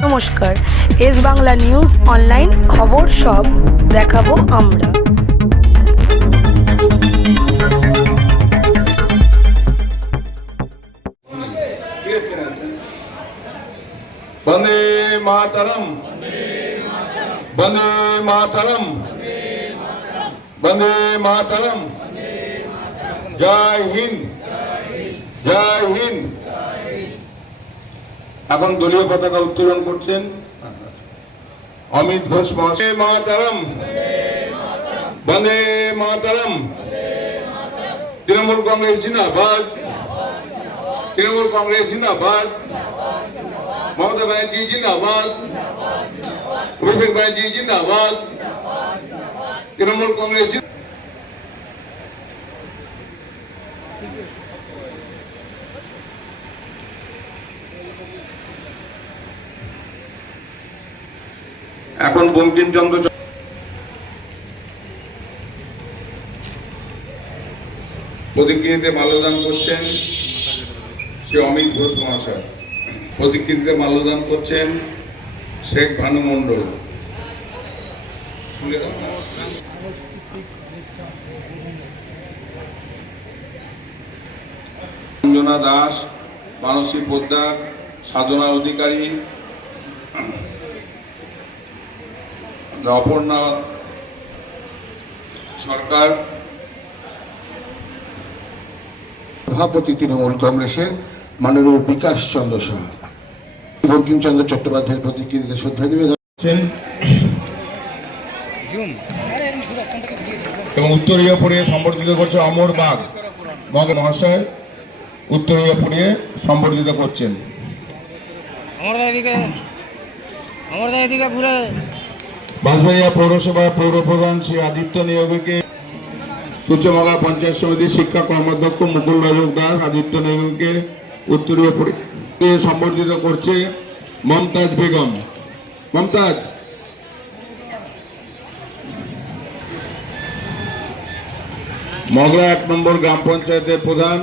नमस्कार एस बांगला निज अनल खबर सब देखो हमारा बने मातरम बने मातरम बने मातरम जय हिंद जय हिंद এখন দলীয় পতাকা উত্তোলন করছেন অমিত ঘোষ মহাশয়। বন্দে মাতারম। তৃণমূল কংগ্রেস জিন্দাবাদ। তৃণমূল কংগ্রেস জিন্দাবাদ। মমতা ব্যানার্জি জিন্দাবাদ। অভিষেক ব্যানার্জি জিন্দাবাদ। তৃণমূল কংগ্রেস জিন্দাবাদ। এখন বঙ্কিমচন্দ্র প্রতিকৃতিতে মাল্যদান করছেন শ্রী অমিত ঘোষ মহাশয় প্রতিকৃতিতে মাল্যদান করছেন শেখ ভানু মণ্ডল শুনে দাও না। অঞ্জনা দাস মানসী পোদ্দার সাধনা অধিকারী অপর্ণা সরকার, সভাপতি তৃণমূল কংগ্রেসের মাননীয় বিকাশ চন্দ্র সাহা বঙ্কিমচন্দ্র চট্টোপাধ্যায়ের প্রতিকৃতিতে শ্রদ্ধা নিবেদন এবং উত্তরীয় পড়িয়ে সম্বর্ধিত করছে অমর বাঘ মহাশয় উত্তরীয় পড়িয়ে সম্বর্ধিত করছেন। আমাদের পৌরসভার পৌর প্রধান শ্রী আদিত্য নিয়োগীকে সূর্যমলা পঞ্চায়েত সমিতির শিক্ষা কর্মাধ্যক্ষ মুকুল রাজক দাস আদিত্য নিয়োগীকে উত্তরীয় সম্বর্ধিত করছে মমতাজ বেগম। মমতাজ। মগরা এক নম্বর গ্রাম পঞ্চায়েতের প্রধান।